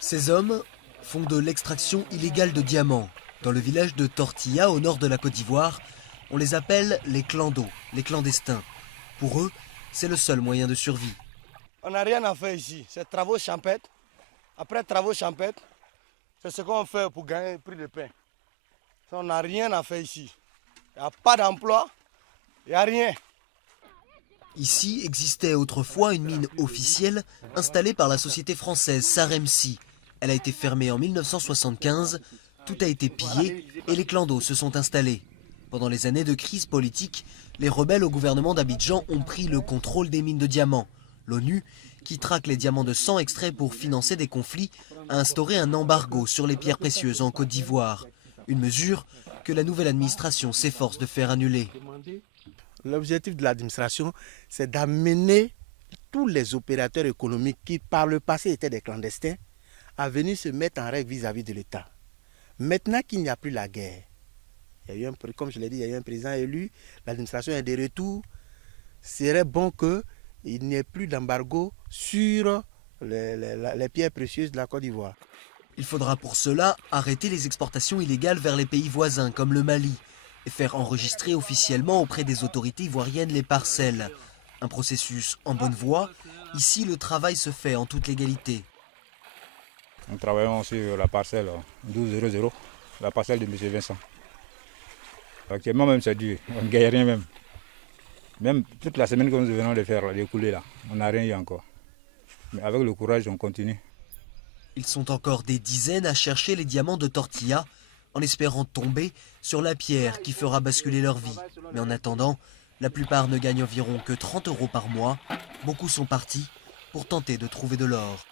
Ces hommes font de l'extraction illégale de diamants. Dans le village de Tortilla, au nord de la Côte d'Ivoire, on les appelle les clandos, les clandestins. Pour eux, c'est le seul moyen de survie. On n'a rien à faire ici, c'est travaux champêtres. Après travaux champêtres, c'est ce qu'on fait pour gagner le prix de pain. On n'a rien à faire ici. Il n'y a pas d'emploi, il n'y a rien. Ici existait autrefois une mine officielle installée par la société française Saremsi. Elle a été fermée en 1975, tout a été pillé et les clandos se sont installés. Pendant les années de crise politique, les rebelles au gouvernement d'Abidjan ont pris le contrôle des mines de diamants. L'ONU, qui traque les diamants de sang extraits pour financer des conflits, a instauré un embargo sur les pierres précieuses en Côte d'Ivoire. Une mesure que la nouvelle administration s'efforce de faire annuler. L'objectif de l'administration, c'est d'amener tous les opérateurs économiques qui par le passé étaient des clandestins à venir se mettre en règle vis-à-vis de l'État. Maintenant qu'il n'y a plus la guerre, comme je l'ai dit, il y a eu un président élu, l'administration est de retour. Il serait bon qu'il n'y ait plus d'embargo sur les pierres précieuses de la Côte d'Ivoire. Il faudra pour cela arrêter les exportations illégales vers les pays voisins comme le Mali et faire enregistrer officiellement auprès des autorités ivoiriennes les parcelles. Un processus en bonne voie. Ici, le travail se fait en toute légalité. Nous travaillons sur la parcelle 1200, la parcelle de M. Vincent. Actuellement même c'est dur, on ne gagne rien même. Même toute la semaine que nous venons de faire, de couler là, on n'a rien eu encore. Mais avec le courage, on continue. Ils sont encore des dizaines à chercher les diamants de Tortilla, en espérant tomber sur la pierre qui fera basculer leur vie. Mais en attendant, la plupart ne gagnent environ que 30 € par mois. Beaucoup sont partis pour tenter de trouver de l'or.